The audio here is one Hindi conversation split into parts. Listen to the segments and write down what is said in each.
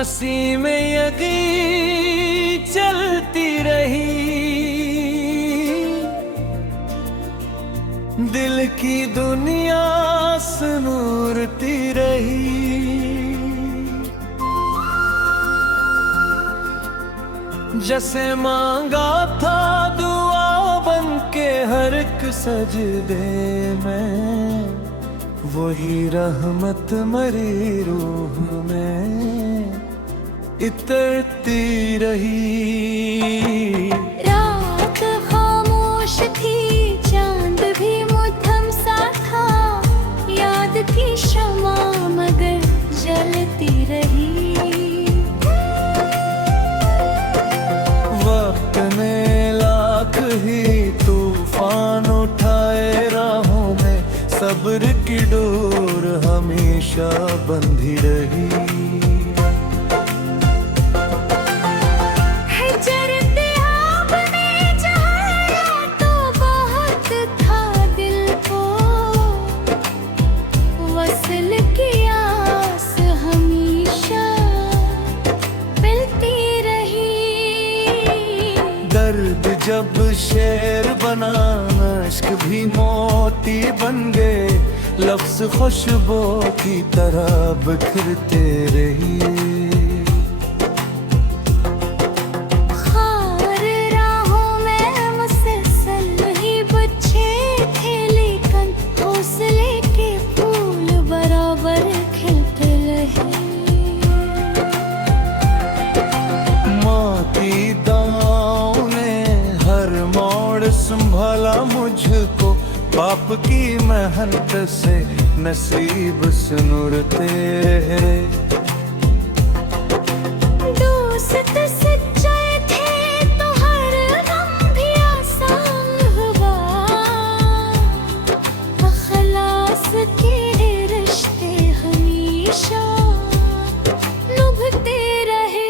नसीमें यगी चलती रही, दिल की दुनिया सुनूरती रही। जैसे मांगा था दुआ बन के हर एक सजदे में, वही रहमत मरी रूह में इतरती रही। रात खामोश थी, चांद भी मध्यम सा था, याद थी शमा मगर जलती रही। वक्त ने लाख ही तूफान उठाए, राहों में सब्र की डोर हमेशा बंधी रही। हिजरते आपने चाहा तो बहुत था दिल को, वसल की आस हमेशा मिलती रही। दर्द जब शेर बना, इश्क भी मोती बन गए, लफ्ज खुशबू की तरह बिखरते रही। खार राहों में मुसलसल ही बच्चे थे, लेकिन हौसले के फूल बराबर खिलते रहे। मोती दांव ने हर मोड़ संभाला मुझको, बाप की मेहनत से नसीब सुनूरते रहे। दोस्त सच्चे थे तो हर गम भी आसान हुआ, अखलास के रिश्ते हमेशा निभते रहे।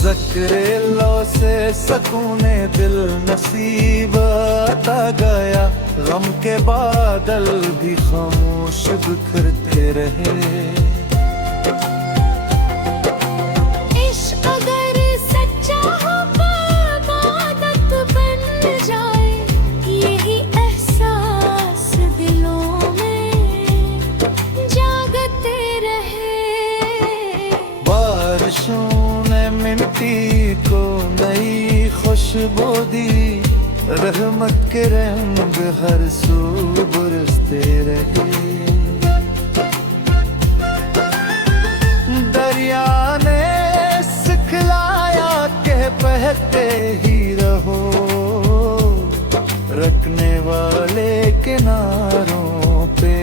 ज़िक्र लो से सकूने दिल नसीब आता गया, गम के बादल भी खामोश बिखरते रहे। इश्क अगर सच्चा हो तो इबादत बन जाए, यही एहसास दिलों में जागते रहे। बारिशों ने मिट्टी को नई खुशबू दी, रहमत के रंग हर सू बरसते रहे। दरिया ने सिखलाया कि बहते ही रहो, रखने वाले किनारों पे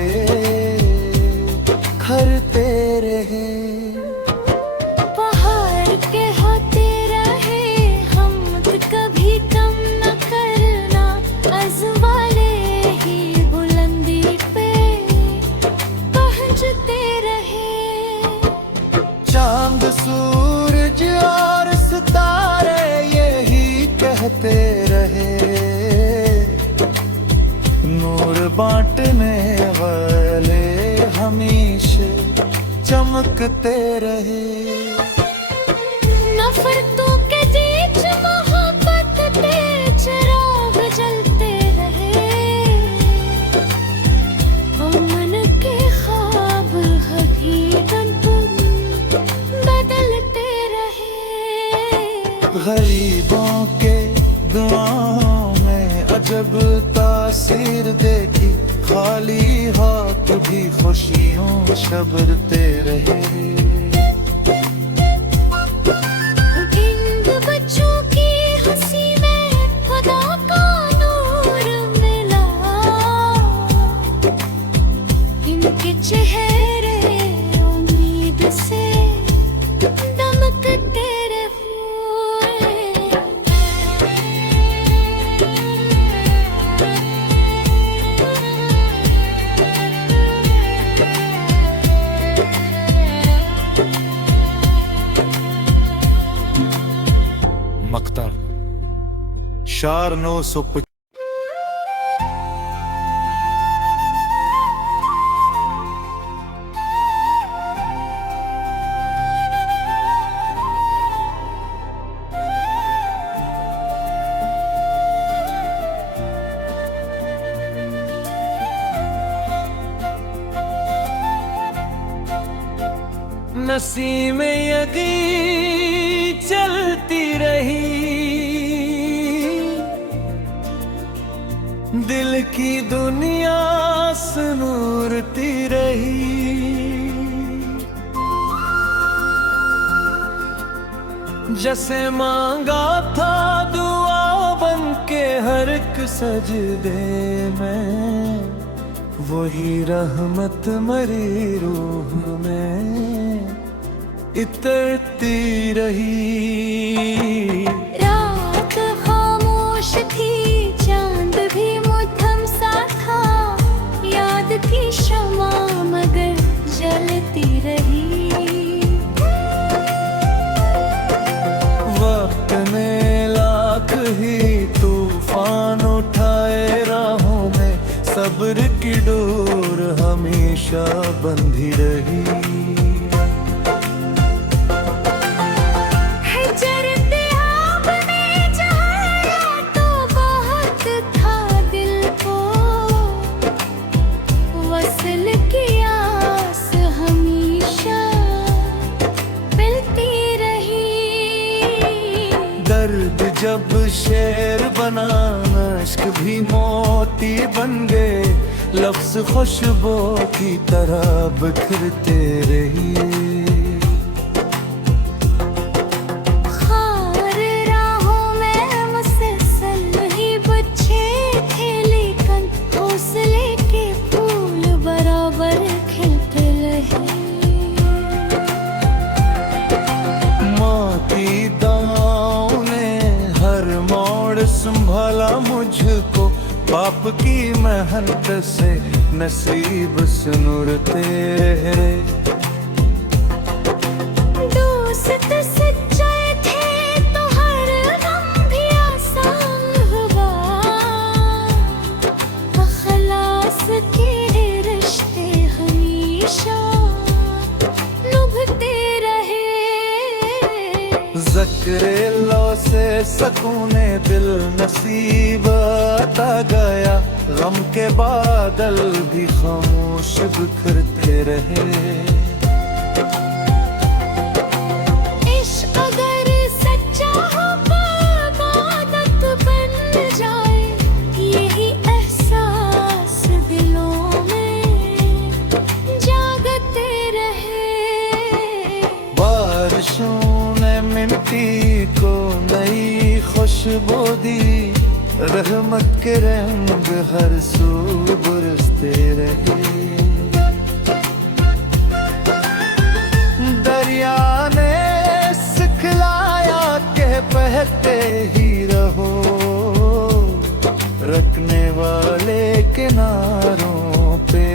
खरते रहे। पहाड़ के होते रहे हम कभी कम न करना, अज़वाले ही बुलंदी पे पहुंचते रहे। चांद सूरज और सितारे यही कहते रहे, नूर बांटने वाले हमेशा चमकते रहे। नफरतों के बीच मोहब्बत के चिराग जलते रहे, मन के ख्वाब हकीकत बदलते रहे। गरीबों के दुआओं में अजब तासीर देखी, खाली हाथ भी खुशियों शबरते रहे। इन बच्चों की हंसी में खुदा का नूर मिला, इनके चेहरे उम्मीद से दमकते मक्ता शार 950। नसीमें यदि चलती रही, दिल की दुनिया सुनूरती रही। जैसे मांगा था दुआ बन के हर एक सजदे में, वही रहमत मरी रूह में इतरती रही। रात खामोश थी, चांद भी मुद्दम सा था, याद थी शमा मगर जलती रही। वक्त ने लाख ही तूफान उठाए राहों में, सब्र की डोर हमेशा बंधी रही। हिजरते आपने चाहा तो बहुत था दिल को, वसल की आस हमेशा मिलती रही। दर्द जब शेर बना, अश्क भी मोती बन गए, लफ्ज खुशबू की तरह बिखरते रही। खार राहों में मुसलसल ही बच्चे थे, लेकिन हौसले के फूल बराबर खिलते रहे। मोती दांव ने हर मोड़ संभाला मुझको, बाप की मेहनत से नसीब सुनूरते रहे। दोस्त सच्चे थे तो हर गम भी आसान हुआ, अखलास के रिश्ते हमेशा निभते रहे। ज़िक्र लो से सकूने दिल नसीब आता गया, गम के बादल भी खामोश बिखरते रहे। इश्क अगर सच्चा हो इबादत बन जाए, यही एहसास दिलों में जागते रहे। बारिशों ने मिट्टी को नई खुशबू दी, रहमत के रंग हर सू बरसते रहे। दरिया ने सिखलाया के बहते ही रहो, रखने वाले किनारों पे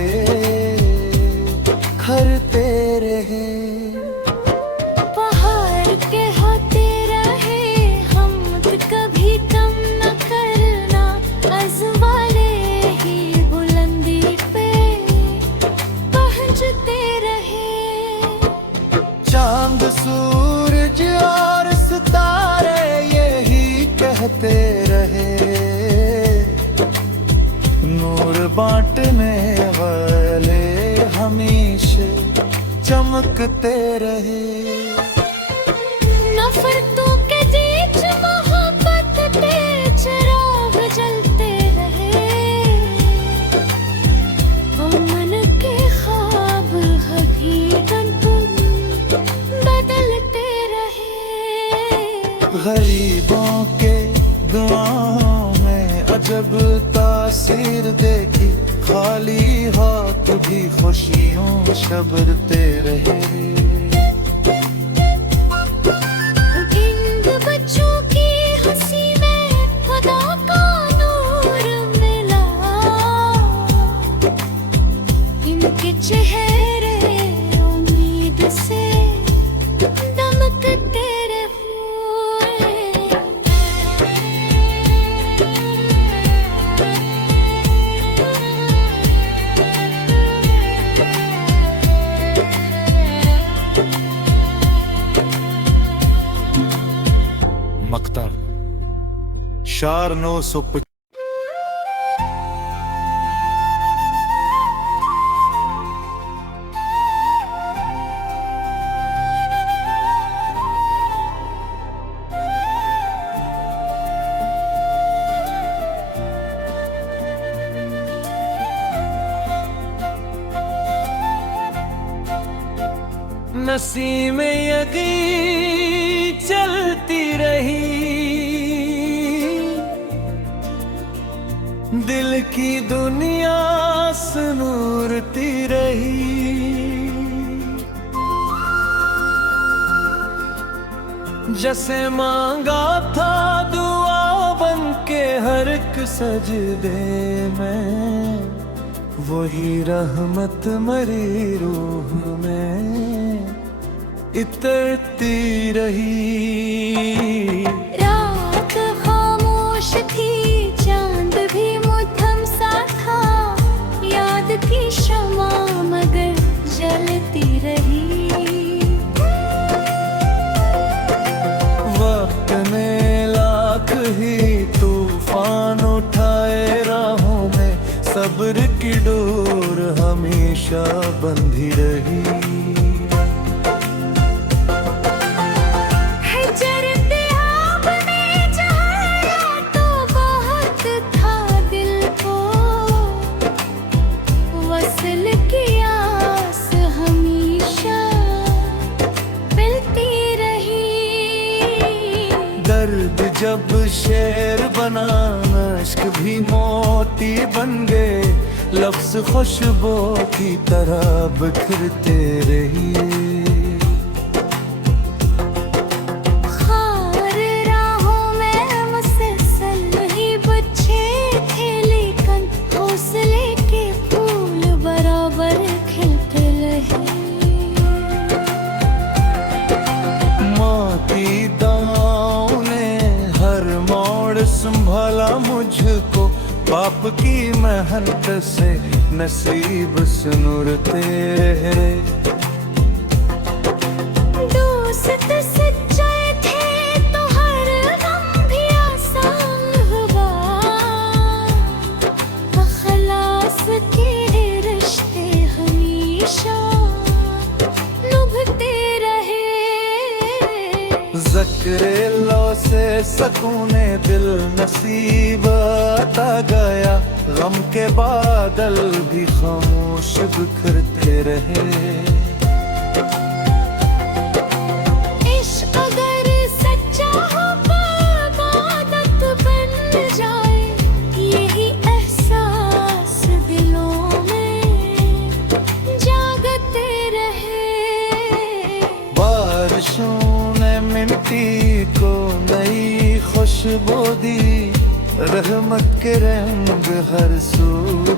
खरते रहे। पहाड़ के होते रहे हमद कभी कम न करना, अज़्म वाले ही बुलंदी पे पहुंचते रहे। चांद सूरज और सितारे यही कहते रहे, नूर बांटने वाले हमेशा चमकते रहे। नफरतों के बीच मोहब्बत के चिराग जलते रहे, अमन के ख्वाब हकीकत बदलते रहे। गरीबों के दुआओं में अजब तासीर देखी, खाली हाथ भी खुशियों शबरते रहे। इन बच्चों की हंसी में खुदा का नूर मिला, इनके चेहरे उम्मीद से दमकते रहे। मक्ता शार 950। नसीमें यगी चलती रही, दिल की दुनिया सुनूरती रही। जैसे मांगा था दुआ बन के हर एक सजदे में, वही रहमत मरी रूह में इतरती रही। रात खामोश थी, चांद भी मध्यम सा था, याद की शमा मगर जलती रही। वक्त ने लाख ही तूफान उठाए, राहों में सब्र की डोर हमेशा बंधी रही। हिजरते आपने चाहा तो बहुत था दिल को, वसल की आस हमेशा मिलती रही। दर्द जब शेर बना, अश्क भी मोती बन गए, लफ्ज खुशबू की तरह बिखरते रही। खार राहों में मुसलसल ही बच्चे थे, लेकिन हौसले के फूल बराबर खिलते रहे। माँ की दाओं ने हर मोड़ संभाला मुझको, बाप की मेहनत से नसीब सुनूरते रहे। दोस्त सच्चे थे तो हर गम भी आसान हुआ, अखलास के रिश्ते हमेशा निभते रहे। ज़िक्र लो से सकूने दिल नसीब आता गया, गम के बादल भी खामोश बिखरते रहे। इश्क अगर सच्चा हो तो इबादत बन जाए, यही एहसास दिलों में जागते रहे। बारिशों ने मिट्टी को नई खुशबू दी, रहमत के रंग हर सू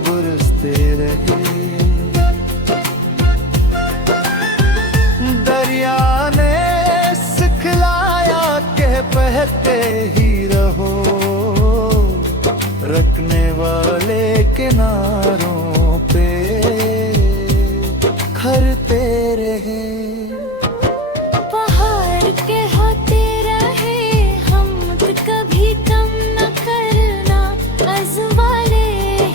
बरसते रहे। दरिया ने सिखलाया के बहते ही रहो, रखने वाले किनारों पे खरते रहे। पहाड़ के होते रहे हमत कभी कम न करना, अज़्म वाले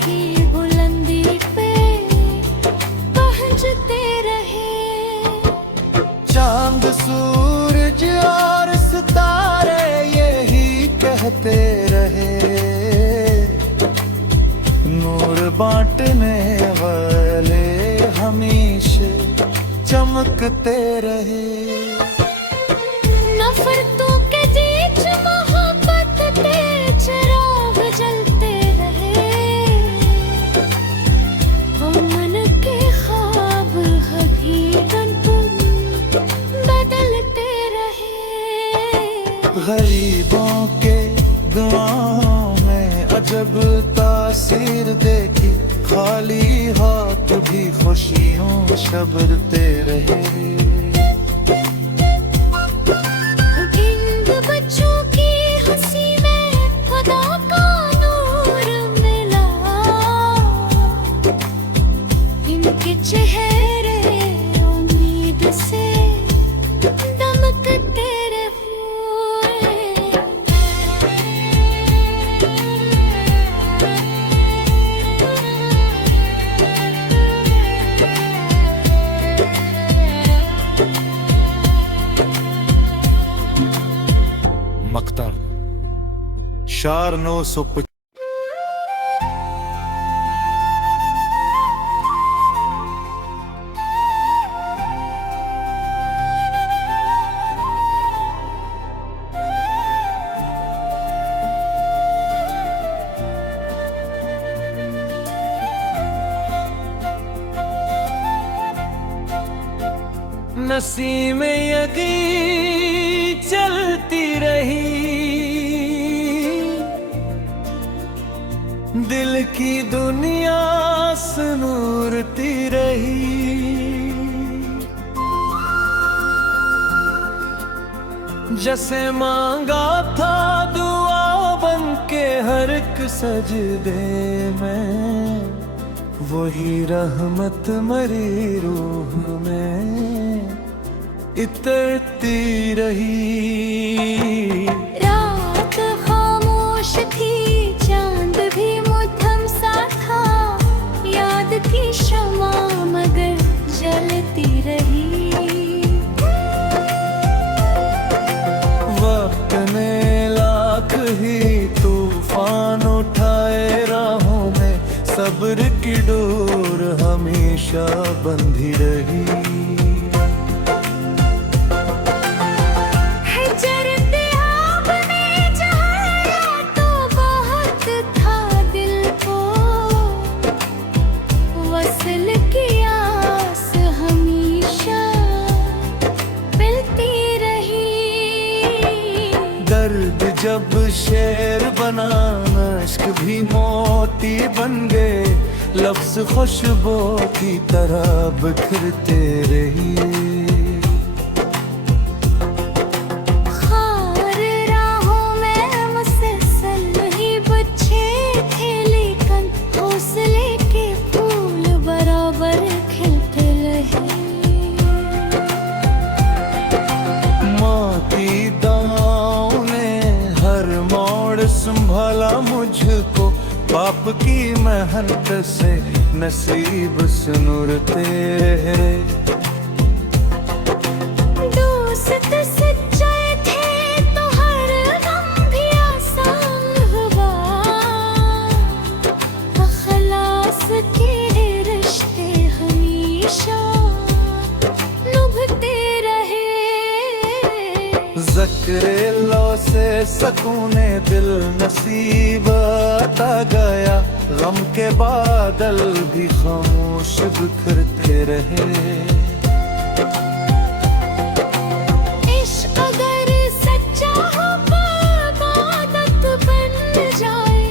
ही बुलंदी पे पहुंचते रहे। चांद सूरज और सितारे यही कहते रहे, नूर बांटने वाले हमेशा चमकते रहे। नफरतों के बीच मोहब्बत के चिराग जलते रहे, अमन के ख्वाब हकीकत बदलते रहे। गरीबों के दुआओं में अजब तासीर देखी, खाली हाथ भी खुशियों शबरते रहे। इन बच्चों की हंसी में खुदा का नूर मिला, इनके चेहरे उम्मीद से दमकते मक्ता शार 950। नसीमें यकीन चलती रही, दिल की दुनिया सुनूरती रही। जैसे मांगा था दुआ बन के हर एक सजदे में, वही रहमत मरी रूह में इतरती रही। रात खामोश थी, चांद भी मुठम सा था, याद की शमा मगर जलती रही। वक्त ने लाख ही तूफान उठाए राहों में, सब्र की डोर हमेशा बंधी रही। हिजरते आपने चाहा तो बहुत था दिल को, वसल की आस हमेशा मिलती रही। दर्द जब शेर बना, अश्क भी मोती बन गए, लफ्ज खुशबू की तरह बिखरते रही। खार राहों में मुसलसल ही बच्चे थे, लेकिन हौसले के फूल बराबर खिलते रहे। मोती दांव ने हर मोड़ संभाला मुझको, पाप की मेहनत से नसीब सुनूरते रहे। दोस्त सच्चे थे तो हर गम भी आसान हुआ, अखलास के रिश्ते हमेशा निभते रहे। ज़िक्र लो से सकूने दिल नसीब आता गया, गम के बादल भी खामोश बिखरते रहे। इश्क अगर सच्चा हो इबादत बन जाए,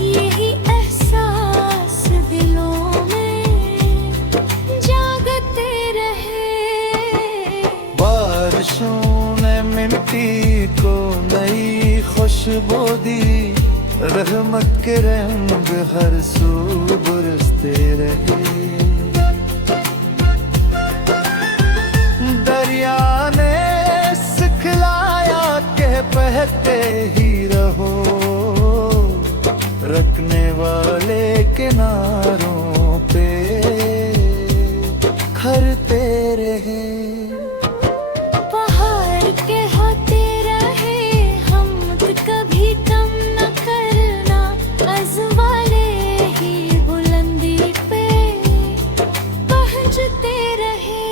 यही एहसास दिलों में जागते रहे। बारिशों ने मिट्टी को नई खुशबू दी, रहमत के रंग हर सू बरसते रहे। दरिया ने सिखलाया के बहते ही रहो, रखने वाले किनारों पे खरते रहे। पहाड़ के होते रहे हम, कभी कम न करना, अज़्म वाले ही बुलंदी पे पहुंचते रहे।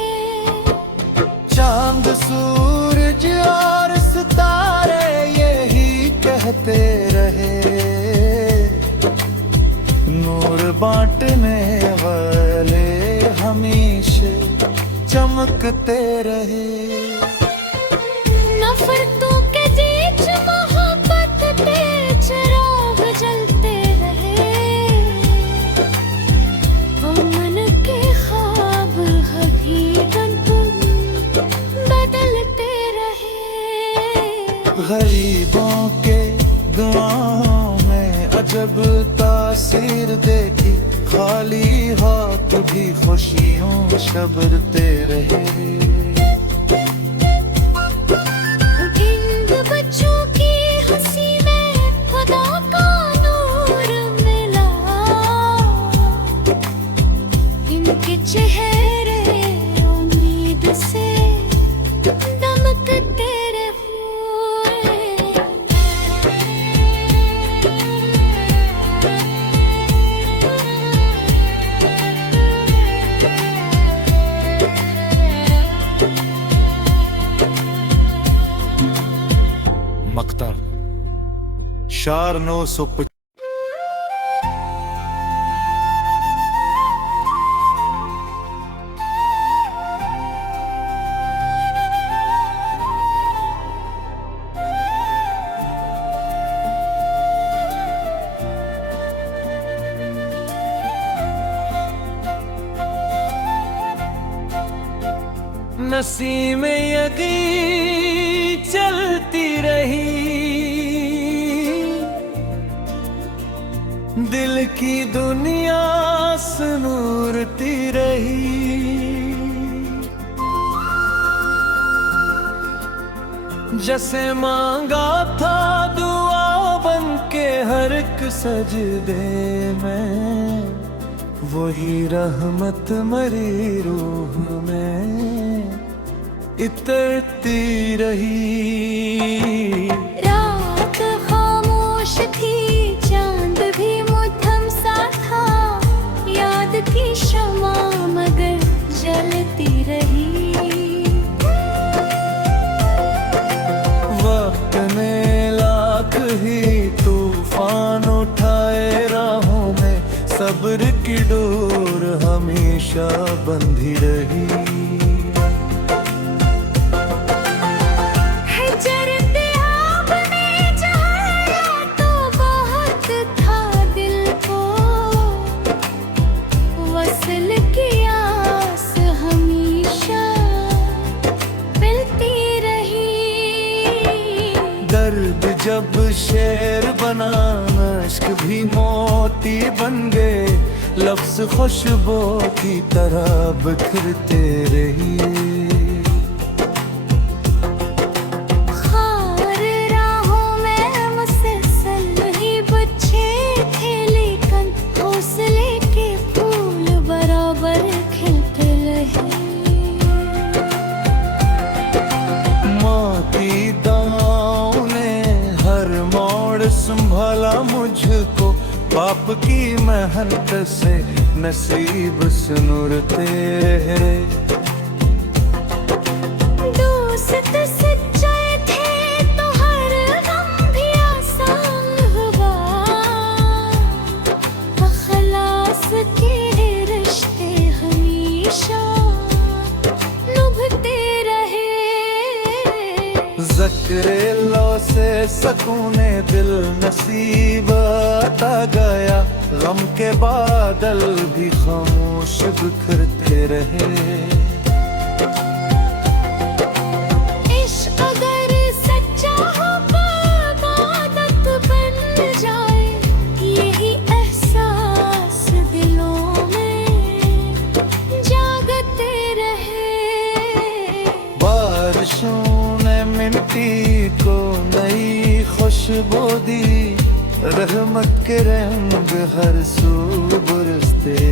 चांद सूरज और सितारे यही कहते रहे, नूर बांटने वाले हमेशा चमकते रहे। नफरतों के बीच मोहब्बत के चिराग जलते रहे, वो मन के ख्वाब हकीकत बदलते रहे। गरीबों के दुआओं में अजब तासीर देखी, खाली हाथ भी खुशियों शबरते रहे। इन बच्चों की हंसी में खुदा का नूर मिला, इनके चेहरे उम्मीद से दमकते मक्ता शार 950। नसीमें यगी चलती रही, दिल की दुनिया सुनूरती रही। जैसे मांगा था दुआ बन के हर एक सजदे में, वही रहमत मरी रूह में इतरती रही। रात खामोश थी, चांद भी मुठम सा था, याद की शमा मगर जलती रही। वक्त ने लाख ही तूफान उठाए राहों में, सब्र की डोर हमेशा बंधी रही। हिजरते आपने चाहा तो बहुत था दिल को, वसल की आस हमेशा मिलती रही। दर्द जब शेर बना, अश्क भी मोती बन गए, लफ्ज खुशबू की तरह बिखरते रही। खार राहों में मुसलसल ही बच्चे थे, लेकिन हौसले के फूल बराबर खिलते रहे। माती दांव ने हर मोड़ संभाला मुझको, पाप की मेहनत से नसीब सुनूरते रहे। दोस्त सच्चे थे तो हर गम भी आसान हुआ, अखलास के रिश्ते हमेशा निभते रहे। ज़िक्र लो से सकूने दिल नसीब आता गया, गम के बादल भी खामोश बिखरते रहे। इश्क अगर सच्चा हो इबादत बन जाए, यही एहसास दिलों में जागते रहे। बारिशों ने मिट्टी को नई खुशबू दी, रहमत के रंग हर सू बरसते